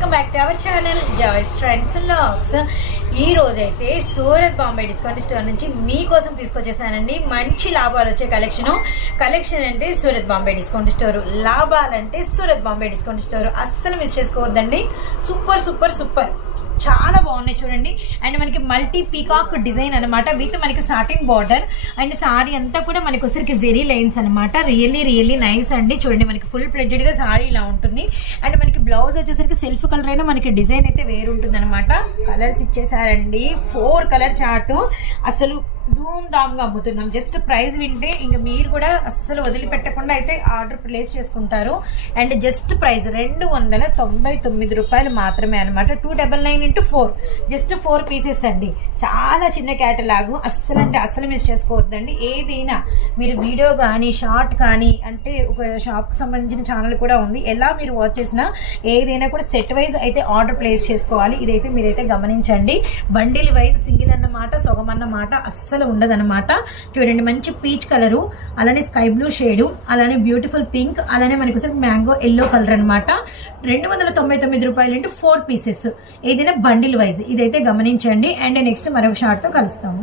Welcome back to our channel joys trends vlogs. ఈ రోజైతే Surat Bombay discount store నుంచి మీకోసం తీసుకొచ్చేసానండి. మంచి లాభాలు వచ్చే కలెక్షన్ అంటే సూరత్ బాంబే డిస్కౌంట్ స్టోర్, లాభాలంటే సూరత్ బాంబే డిస్కౌంట్ స్టోర్. అస్సలు మిస్ చేసుకోవద్దండి. సూపర్ సూపర్ సూపర్, చాలా బాగున్నాయి చూడండి. అండ్ మనకి మల్టీ పీకాక్ డిజైన్ అనమాట, విత్ మనకి సాటిన్ బార్డర్ అండ్ సారీ అంతా కూడా మనకి వచ్చరికి జెరీ లైన్స్ అనమాట. రియల్లీ నైస్ అండి. చూడండి మనకి ఫుల్ ప్లెడ్జెడ్ గా సారీ ఇలా ఉంటుంది. అండ్ మనకి బ్లౌజ్ వచ్చేసరికి సెల్ఫ్ కలర్ అయినా మనకి డిజైన్ అయితే వేరు ఉంటుంది అనమాట. కలర్స్ ఇచ్చేసారండి, 4 కలర్ చార్ట్. అసలు ధూమ్ ధామ్ గా అమ్ముతున్నాం. జస్ట్ ప్రైస్ వింటే ఇంక మీరు కూడా అస్సలు వదిలిపెట్టకుండా అయితే ఆర్డర్ ప్లేస్ చేసుకుంటారు. అండ్ జస్ట్ ప్రైస్ 299 రూపాయలు మాత్రమే అనమాట. 299 × 4, జస్ట్ 4 పీసెస్ అండి. చాలా చిన్న క్యాటలాగ్, అస్సలు అంటే అస్సలు మిస్ చేసుకోవద్దండి. ఏదైనా మీరు వీడియో కానీ షార్ట్ కానీ, అంటే ఒక షాప్కి సంబంధించిన ఛానల్ కూడా ఉంది, ఎలా మీరు వాచ్ చేసినా ఏదైనా కూడా సెట్ వైజ్ అయితే ఆర్డర్ ప్లేస్ చేసుకోవాలి. ఇదైతే మీరైతే గమనించండి. బండిల్ వైజ్ సింగిల్ అన్నమాట, సొగం అన్నమాట అస్సలు ఉండదన్నమాట. చూడండి మంచి పీచ్ కలరు, అలానే స్కై బ్లూ షేడు, అలానే బ్యూటిఫుల్ పింక్, అలానే మనకి మ్యాంగో ఎల్లో కలర్ అనమాట. 299 రూపాయలు అంటే 4 పీసెస్, ఏదైనా బండిల్ వైజ్. ఇదైతే గమనించండి. అండ్ నెక్స్ట్ మరొక షార్ట్ తో కలుస్తాము.